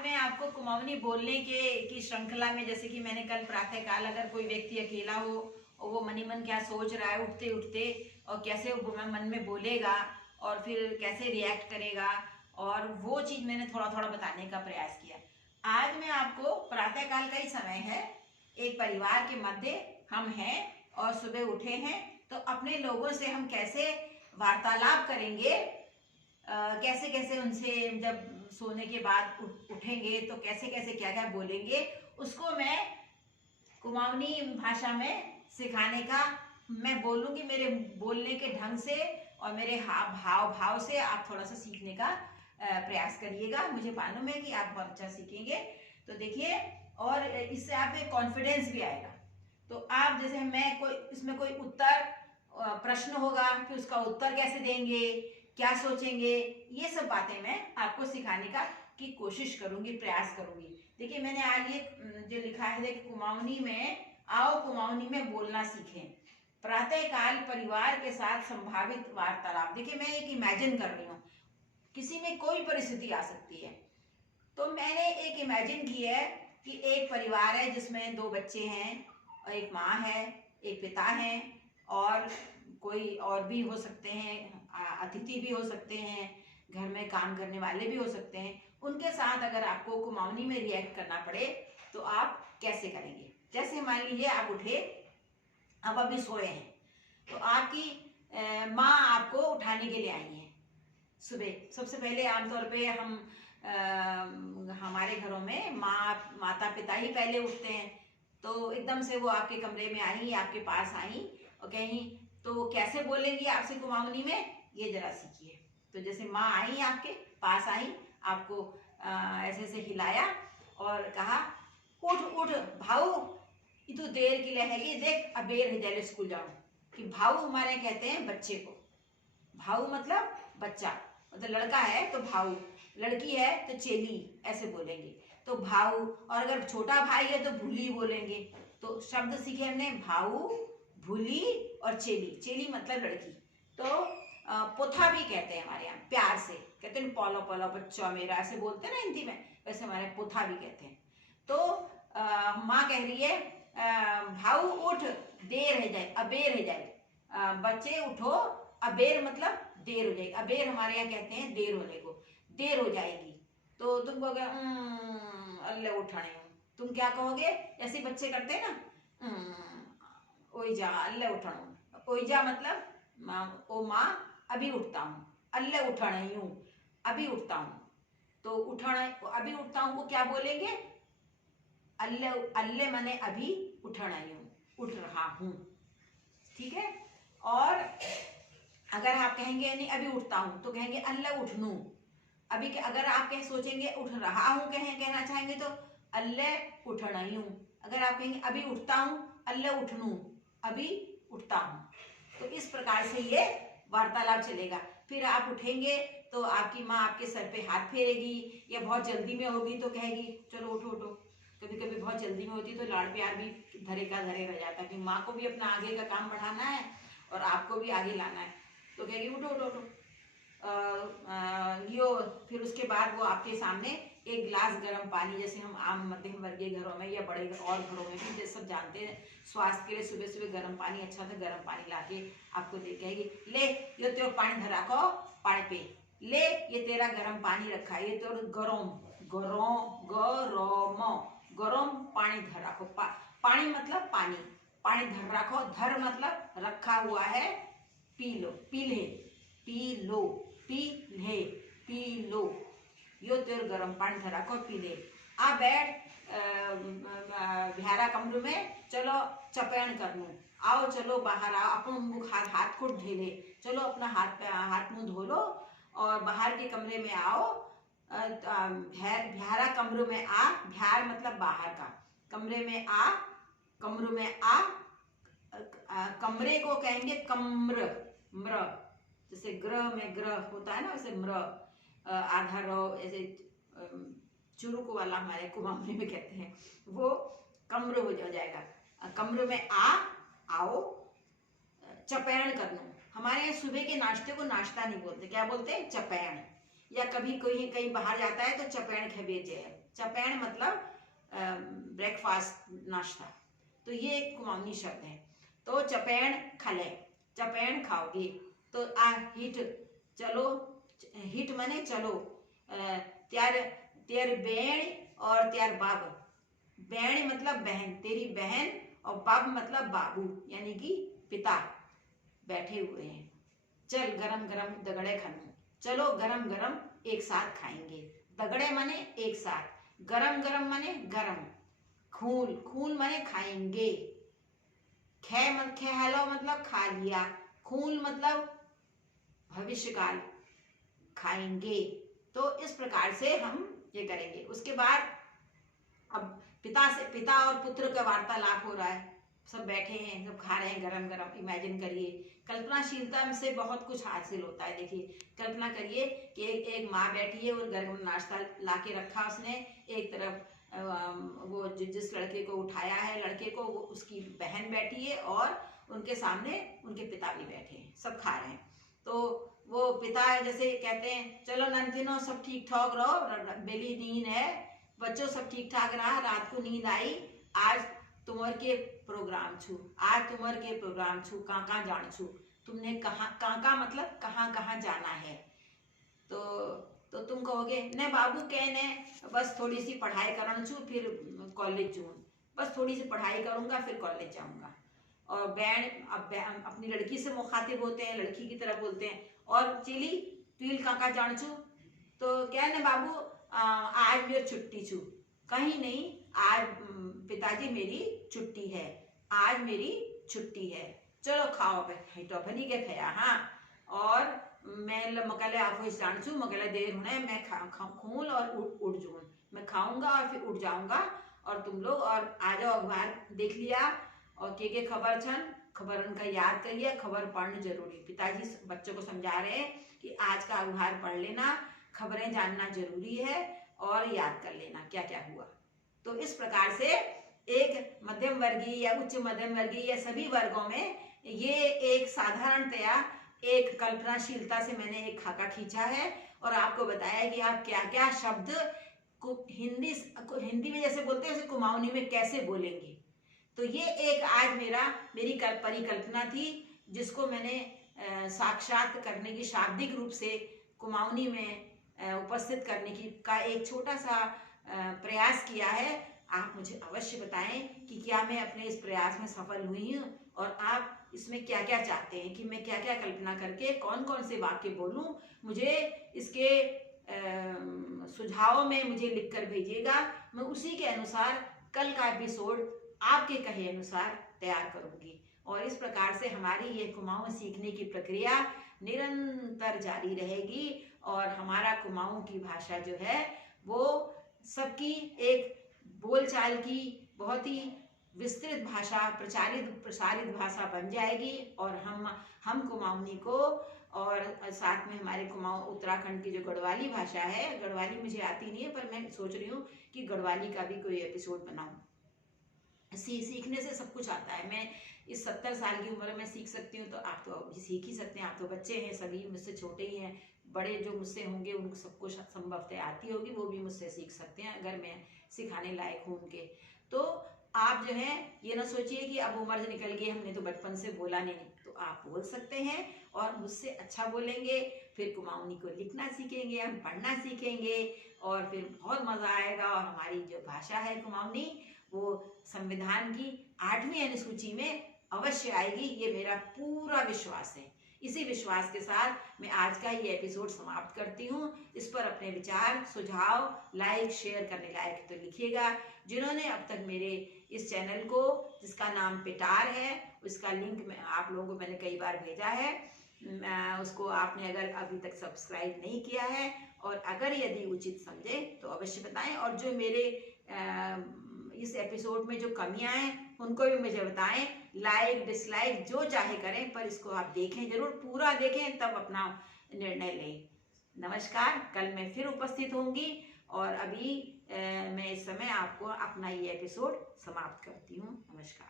आज मैं आपको कुमाऊनी बोलने के की श्रृंखला में, जैसे कि मैंने कल प्रातःकाल अगर कोई व्यक्ति अकेला हो और वो मनी मन क्या सोच रहा है उठते उठते, और कैसे वो मन में बोलेगा और फिर कैसे रिएक्ट करेगा, और वो चीज़ मैंने थोड़ा थोड़ा बताने का प्रयास किया। आज मैं आपको प्रातःकाल का ही समय है, एक परिवार के मध्य हम हैं और सुबह उठे हैं, तो अपने लोगों से हम कैसे वार्तालाप करेंगे, कैसे कैसे उनसे जब सोने के बाद उठेंगे तो कैसे कैसे क्या क्या बोलेंगे, उसको मैं कुमाऊनी भाषा में सिखाने का मैं बोलूँगी। मेरे बोलने के ढंग से और मेरे भाव भाव से आप थोड़ा सा सीखने का प्रयास करिएगा। मुझे मालूम है कि आप बहुत अच्छा सीखेंगे। तो देखिए, और इससे आप एक कॉन्फिडेंस भी आएगा। तो आप जैसे मैं कोई इसमें कोई उत्तर प्रश्न होगा, फिर उसका उत्तर कैसे देंगे, क्या सोचेंगे, ये सब बातें मैं आपको सिखाने की कोशिश करूंगी, प्रयास करूंगी। देखिए, मैंने आज ये जो लिखा है, देखिए, कुमाऊनी में आओ कुमाऊनी में बोलना सीखें, प्रातःकाल परिवार के साथ संभावित वार्तालाप। देखिए, मैं एक इमेजिन कर रही हूँ, किसी में कोई परिस्थिति आ सकती है। तो मैंने एक इमेजिन की है कि एक परिवार है जिसमें 2 बच्चे हैं, और एक माँ है, एक पिता है, और कोई और भी हो सकते हैं, अतिथि भी हो सकते हैं, घर में काम करने वाले भी हो सकते हैं। उनके साथ अगर आपको कुमाऊनी में रिएक्ट करना पड़े तो आप कैसे करेंगे। जैसे मान लीजिए आप उठे, अब अभी सोए हैं, तो आपकी माँ आपको उठाने के लिए आई है सुबह। सबसे पहले आमतौर पे हम हमारे घरों में माता पिता ही पहले उठते हैं। तो एकदम से वो आपके कमरे में आई, आपके पास आई और कहीं, तो कैसे बोलेंगी आपसे कुमाऊनी में, ये जरा सीखिए। तो जैसे माँ आई, आपके पास आई, आपको ऐसे ऐसे हिलाया और कहा, उठ उठ भाऊ, इतु देर के लिए हैगी, देख अबेर है जाले स्कूल जाऊं। कि भाऊ हमारे कहते हैं बच्चे को, भाऊ मतलब बच्चा, मतलब लड़का है तो भाऊ, लड़की है तो चेली, ऐसे बोलेंगे। तो भाऊ, और अगर छोटा भाई है तो भूली बोलेंगे। तो शब्द सीखे हमने, भाऊ, भूली और चेली। चेली मतलब लड़की। तो पोथा भी कहते हैं हमारे यहाँ, प्यार से कहते हैं, पौलो पौलो बच्चा मेरा, ऐसे बोलते हैं ना हिंदी में, वैसे हमारे पोथा भी कहते हैं। तो माँ कह रही है, भाऊ उठ, देर है जाए, अबेर है जाए, बच्चे उठो, अबेर मतलब देर हो जाएगी। अबेर हमारे यहाँ कहते हैं देर होने को, देर हो जाएगी। तो तुम कहोगे अल्ले उठाने, तुम क्या कहोगे, ऐसे बच्चे करते हैं ना, ओइजा अल्ले उठाणो। ओइजा मतलब ओ माँ अभी उठता हूँ, अल्ले उठाने हूँ, अभी उठता हूँ। तो उठाना, अभी उठता हूँ को क्या बोलेंगे, अल्ले, अल्ले मने अभी, उठाना हूँ, उठ रहा हूँ। ठीक है। और अगर आप कहेंगे नहीं अभी उठता हूँ, तो कहेंगे अल्ले उठनू। अभी अगर आप कहीं सोचेंगे उठ रहा हूँ कहना चाहेंगे तो अल्ले उठना हूँ। अगर आप कहेंगे अभी उठता हूँ, अल्ले उठनू, अभी उठता हूँ। तो इस प्रकार से ये वार्तालाप चलेगा। फिर आप उठेंगे तो आपकी माँ आपके सर पे हाथ फेरेगी, या बहुत जल्दी में होगी तो कहेगी चलो उठो उठो। कभी कभी बहुत जल्दी में होती तो लाड़ प्यार भी धरे का धरे रह जाता, कि माँ को भी अपना आगे का काम बढ़ाना है और आपको भी आगे लाना है। तो कहेगी उठो उठो उठो। यो फिर उसके बाद वो आपके सामने एक गिलास गर्म पानी, जैसे हम आम मध्यम वर्गीय घरों में या बड़े और घरों में भी सब जानते हैं, स्वास्थ्य के लिए सुबह सुबह गर्म पानी, अच्छा सा गर्म पानी लाके आपको दे कहेगी, ले ये तो पानी धरा को पानी पे, ले ये तेरा गर्म पानी रखा है, ये तो गरम गरम गरम गरम पानी धर रखो। पानी मतलब पानी, पानी धर रखो, धर मतलब रखा हुआ है, पी लो, पी ले, पी लो, पी ले, पी लो, यो तेर गरम पानी धरा को पी ले। आ बैठ भ्यारा कमरू में, चलो चपैन करनू, आओ चलो बाहर आओ, अपन मुख हाथ को ढेले, चलो अपना हाथ मुंह धो लो और बाहर के कमरे में आओ। भ्यारा कमरों में आ, भ्यार मतलब बाहर का, कमरे में आ, कमरों में आ, कमरे को कहेंगे कम्र, म्र, जैसे ग्रह में ग्रह होता है ना, वैसे म्र, आधा रो, ऐसे चुरुक वाला हमारे कुमाऊनी में कहते हैं, वो कमरो हो जाएगा। कमरों में आ, आओ, चपैण करना। हमारे यहाँ सुबह के नाश्ते को नाश्ता नहीं बोलते, क्या बोलते हैं, चपैण। या कभी कोई कहीं बाहर जाता है तो चपैण खे भेजे। चपैण मतलब ब्रेकफास्ट, नाश्ता। तो ये एक कुमाऊनी शब्द है। तो चपैण खले, चपैण खाओगे। तो आ हिट, चलो, हिट मने चलो। त्यार तेर बेण और त्यार बाब। बेण मतलब बहन, तेरी बहन, और बाब मतलब बाबू यानी कि पिता बैठे हुए हैं। चल गरम गरम दगड़े खानो, चलो गरम गरम एक साथ खाएंगे। दगड़े माने एक साथ, गरम गरम माने गरम, खूल, खूल माने खाएंगे। खेहलो मतलब खा लिया, खूल मतलब भविष्य काल, खाएंगे। तो इस प्रकार से हम ये करेंगे। उसके बाद अब पिता और पुत्र का वार्तालाप हो रहा है, सब बैठे हैं, सब खा रहे हैं गरम गरम। इमेजिन करिए, कल्पनाशीलता से बहुत कुछ हासिल होता है। देखिए, कल्पना करिए कि एक माँ बैठी है और गरम नाश्ता ला के रखा उसने। एक तरफ वो जिस लड़के को उठाया है, लड़के को, वो उसकी बहन बैठी है और उनके सामने उनके पिता भी बैठे हैं, सब खा रहे हैं। तो वो पिता जैसे कहते हैं, चलो नंदिनो सब ठीक ठाक रहो, बेली नींद है, बच्चों सब ठीक ठाक रहा, रात को नींद आई, आज तुम्हार के प्रोग्राम छू, आज तुम्हार के प्रोग्राम छू, कहाँ जान छू, तुमने कहाँ मतलब कहाँ जाना है। तो तुम कहोगे, ने बाबू कहने बस थोड़ी सी पढ़ाई करना छू, फिर कॉलेज जूँ, बस थोड़ी सी पढ़ाई करूंगा फिर कॉलेज जाऊंगा। और बैंड अपनी लड़की से मुखातिब होते हैं, लड़की की तरफ बोलते हैं, और चिली तुल कहाँ जान छू, तो क्या ने बाबू आज मेरी छुट्टी छू, कहीं नहीं, आज पिताजी मेरी छुट्टी है, आज मेरी छुट्टी है, चलो खाओ हिटो भनी के खया। हाँ, और मैं मकले ऑफिस जान छू, मकले देर होने, मैं खूल और उठ जाऊँ, मैं खाऊंगा और फिर उठ जाऊंगा, और तुम लोग और आ जाओ, अखबार देख लिया और के खबर छन, खबर उनका याद करिए, खबर पढ़ना जरूरी। पिताजी बच्चों को समझा रहे हैं कि आज का अखबार पढ़ लेना, खबरें जानना जरूरी है, और याद कर लेना क्या क्या हुआ। तो इस प्रकार से एक मध्यम वर्गीय या उच्च मध्यम वर्गीय या सभी वर्गों में ये एक साधारणतया एक कल्पनाशीलता से मैंने एक खाका खींचा है, और आपको बताया कि आप क्या क्या शब्द हिंदी में जैसे बोलते हैं वैसे कुमाऊनी में कैसे बोलेंगे। तो ये एक आज मेरी परिकल्पना थी, जिसको मैंने साक्षात करने की, शाब्दिक रूप से कुमाऊनी में उपस्थित करने की का एक छोटा सा प्रयास किया है। आप मुझे अवश्य बताएं कि क्या मैं अपने इस प्रयास में सफल हुई हूँ, और आप इसमें क्या क्या चाहते हैं कि मैं क्या क्या कल्पना करके कौन कौन से वाक्य बोलूं। मुझे इसके सुझावों में मुझे लिखकर भेजिएगा, मैं उसी के अनुसार कल का एपिसोड आपके कहे अनुसार तैयार करूंगी। और इस प्रकार से हमारी ये कुमाऊं सीखने की प्रक्रिया निरंतर जारी रहेगी, और हमारा कुमाऊं की भाषा जो है वो सबकी एक बोलचाल की बहुत ही विस्तृत भाषा, प्रसारित भाषा बन जाएगी। और हम कुमाऊनी को, और साथ में हमारे कुमाऊं उत्तराखंड की जो गढ़वाली भाषा है, गढ़वाली मुझे आती नहीं है, पर मैं सोच रही हूँ कि गढ़वाली का भी कोई एपिसोड बनाऊं। सीखने से सब कुछ आता है। मैं इस 70 साल की उम्र में सीख सकती हूँ, तो आप तो अभी सीख ही सकते हैं। आप तो बच्चे हैं, सभी मुझसे छोटे ही हैं, बड़े जो मुझसे होंगे उनको सबको संभवतः आती होगी, वो भी मुझसे सीख सकते हैं अगर मैं सिखाने लायक हूँ उनके। तो आप जो है ये ना सोचिए कि अब उम्र निकल गई, हमने तो बचपन से बोला नहीं, तो आप बोल सकते हैं और मुझसे अच्छा बोलेंगे, फिर कुमाऊनी को लिखना सीखेंगे, हम पढ़ना सीखेंगे, और फिर बहुत मजा आएगा। और हमारी जो भाषा है कुमाऊनी, वो संविधान की 8वीं अनुसूची में अवश्य आएगी, ये मेरा पूरा विश्वास है। इसी विश्वास के साथ मैं आज का ये एपिसोड समाप्त करती हूँ। इस पर अपने विचार, सुझाव, लाइक, शेयर करने लायक तो लिखिएगा। जिन्होंने अब तक मेरे इस चैनल को, जिसका नाम पिटार है, उसका लिंक मैं आप लोगों को मैंने कई बार भेजा है, उसको आपने अगर अभी तक सब्सक्राइब नहीं किया है, और अगर यदि उचित समझे तो अवश्य बताएं। और जो मेरे इस एपिसोड में जो कमियां हैं उनको भी मुझे बताएं, लाइक डिसलाइक जो चाहे करें, पर इसको आप देखें जरूर, पूरा देखें, तब अपना निर्णय लें। नमस्कार, कल मैं फिर उपस्थित होंगी, और अभी मैं इस समय आपको अपना ये एपिसोड समाप्त करती हूँ। नमस्कार।